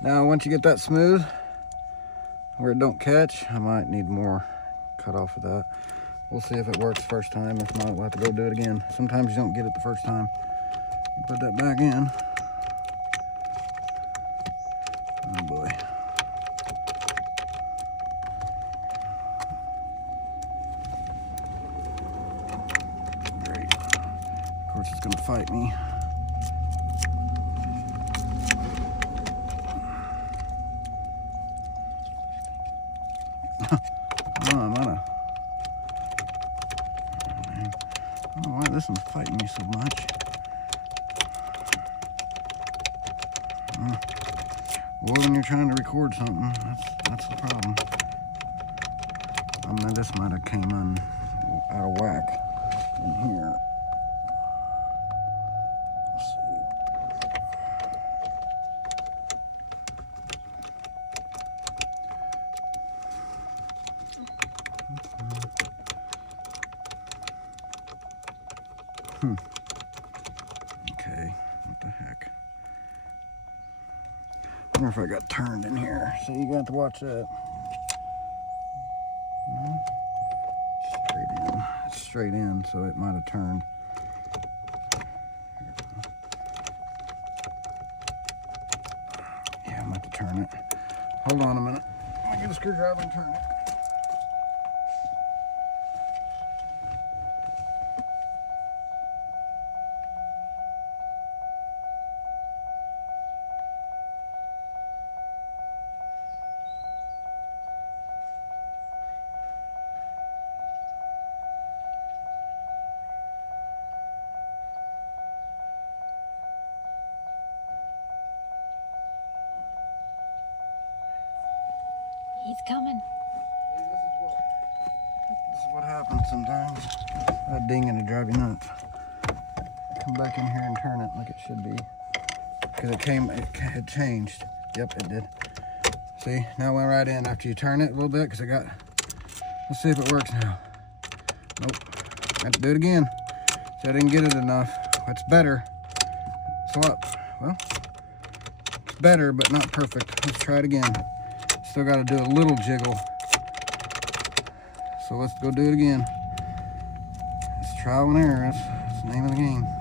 Now once you get that smooth, where it don't catch, I might need more cut off of that. We'll see if it works first time. If not, we'll have to go do it again. Sometimes you don't get it the first time. Put that back in. Oh boy. Great. Of course it's gonna fight me. Oh, I'm out of... I don't know why this one's fighting me so much. Well, when you're trying to record something, that's the problem. I mean, this might have came on out of whack in here. Let's see. Okay, what the heck? I wonder if I got turned in here. So you got to watch that. No? Straight in. It's straight in, so it might have turned. Yeah, I'm about to turn it. Hold on a minute. I'm gonna get a screwdriver and turn it. He's coming. This is what happens sometimes. That dinging to drive you nuts. Come back in here and turn it like it should be. Because it had changed. Yep, it did. See, now it went right in after you turn it a little bit because it got, let's see if it works now. Nope, have to do it again. See, I didn't get it enough. It's better. It's a lot, well, it's better, but not perfect. Let's try it again. Still got to do a little jiggle. So let's go do it again. It's trial and error. That's the name of the game.